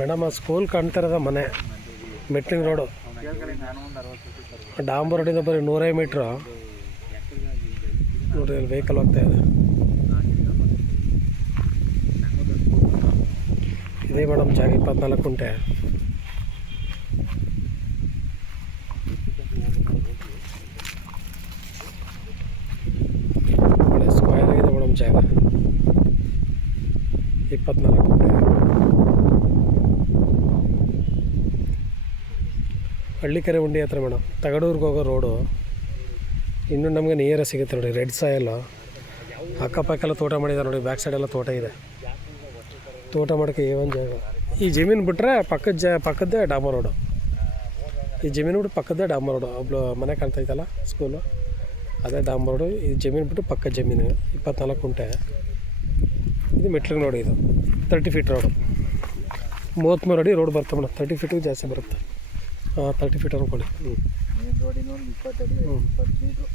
Madam, ಆ school ಕಾಣ್ತಾ ಇರೋದ ಮನೆ. ಮೆಟ್ಲಿನ ರೋಡು. ಡಾಂಬರ್ ರೋಡಿಂದ ಬರೀ ನೂರೈ ಮೀಟ್ರು. ನೋಡ್ರಿ ಅಲ್ಲಿ ವೆಹಿಕಲ್ ಹೋಗ್ತಾ ಇದೆ. ಇದೇ ಮೇಡಮ್, ಜಾಗ ಇಪ್ಪತ್ನಾಲ್ಕು ಗುಂಟೆ. ಒಳ್ಳೆ ಸ್ಕ್ವೇರ್ ಆಗಿದೆ ಮೇಡಮ್ ಜಾಗ. ಇಪ್ಪತ್ನಾಲ್ಕು ಕುಂಟೆ ಹಳ್ಳಿಕೆರೆ ಉಂಡಿ ಹತ್ರ ಮೇಡಮ್. ತಗಡೂರ್ಗೆ ಹೋಗೋ ರೋಡು ಇನ್ನೂ ನಮಗೆ ನಿಯರ ಸಿಗುತ್ತೆ ನೋಡಿ, ರೆಡ್ ಸಾಯಲ್ಲು ಅಕ್ಕಪಕ್ಕೆಲ್ಲ ತೋಟ ಮಾಡಿದ್ದಾರೆ ನೋಡಿ ಬ್ಯಾಕ್ ಸೈಡೆಲ್ಲ ತೋಟ ಇದೆ. ತೋಟ ಮಾಡೋಕ್ಕೆ ಒಂದು ಜಾಗ? ಈ ಜಮೀನು ಬಿಟ್ಟರೆ ಪಕ್ಕದ ಜ, ಪಕ್ಕದ್ದೇ ಡಾಮರ್ ರೋಡು. ಈ ಜಮೀನು ಬಿಟ್ಟು ಪಕ್ಕದ್ದೇ ಡಾಮರ್ ರೋಡು. ಒಬ್ಳು ಮನೆ ಕಾಣ್ತಾ ಇದ್ದಲ್ಲ ಸ್ಕೂಲು ಅದೇ ಡಾಮರ್ ರೋಡು. ಈ ಜಮೀನು ಬಿಟ್ಟು ಪಕ್ಕದ ಜಮೀನು. ಇಪ್ಪತ್ನಾಲ್ಕು ಕುಂಟೆ ಇದು ಮೆಟ್ಲಿಗೆ ನೋಡಿ ಇದು. Thirty feet road. ಮೂವತ್ತ್ಮೂರು ಅಡಿ ರೋಡ್ ಬರುತ್ತೆ ಮೇಡಮ್. ತರ್ಟಿ ಫೀಟಿಗೆ ಜಾಸ್ತಿ ಬರುತ್ತೆ. ತರ್ಟಿ ಫೀಟ್ ಅನ್ಕೊಳ್ಳಿ ಹ್ಞೂ ಮೇನ್ ರೋಡಿನ ಒಂದು ಇಪ್ಪತ್ತು ಮೀಟ್ರು